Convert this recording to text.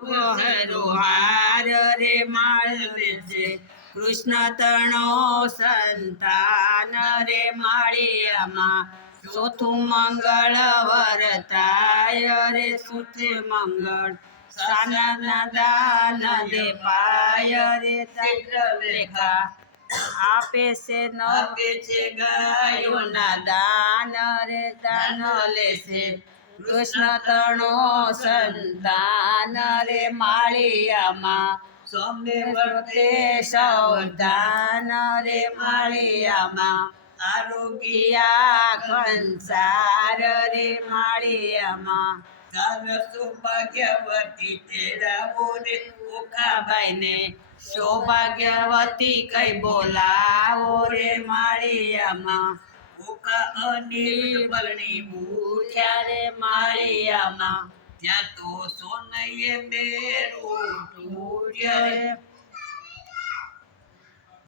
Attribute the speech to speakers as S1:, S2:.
S1: હાર રે માળવે છે કૃષ્ણ તણો સંતાન રે માળિયામાં ચોથું મંગળ વરતાય રે સુથે મંગળ. સાના દાન દે પાય રે ચંદ્રલેખા. આપે છે ન
S2: આપે છે ગાયો
S1: ગાયોના દાન રે દાન લેશે કૃષ્ણ તણો સંતાન રે માળિયામાં.
S2: સૌને
S1: વર્તે સૌદાન રે માળિયામાં.
S2: આરોગ્યા
S1: કંસાર રે માળિયામાં.
S2: સૌભાગ્યવતી તેરાવો રે
S1: ઓકાબાઈને સૌભાગ્યવતી કઈ બોલાવો રે માળિયામાં.
S2: ઓકા અનિલ બલણી મૂર્છા
S1: ત્યારે માળિયામાં
S2: ત્યાં તો સોનયે મેરું રે.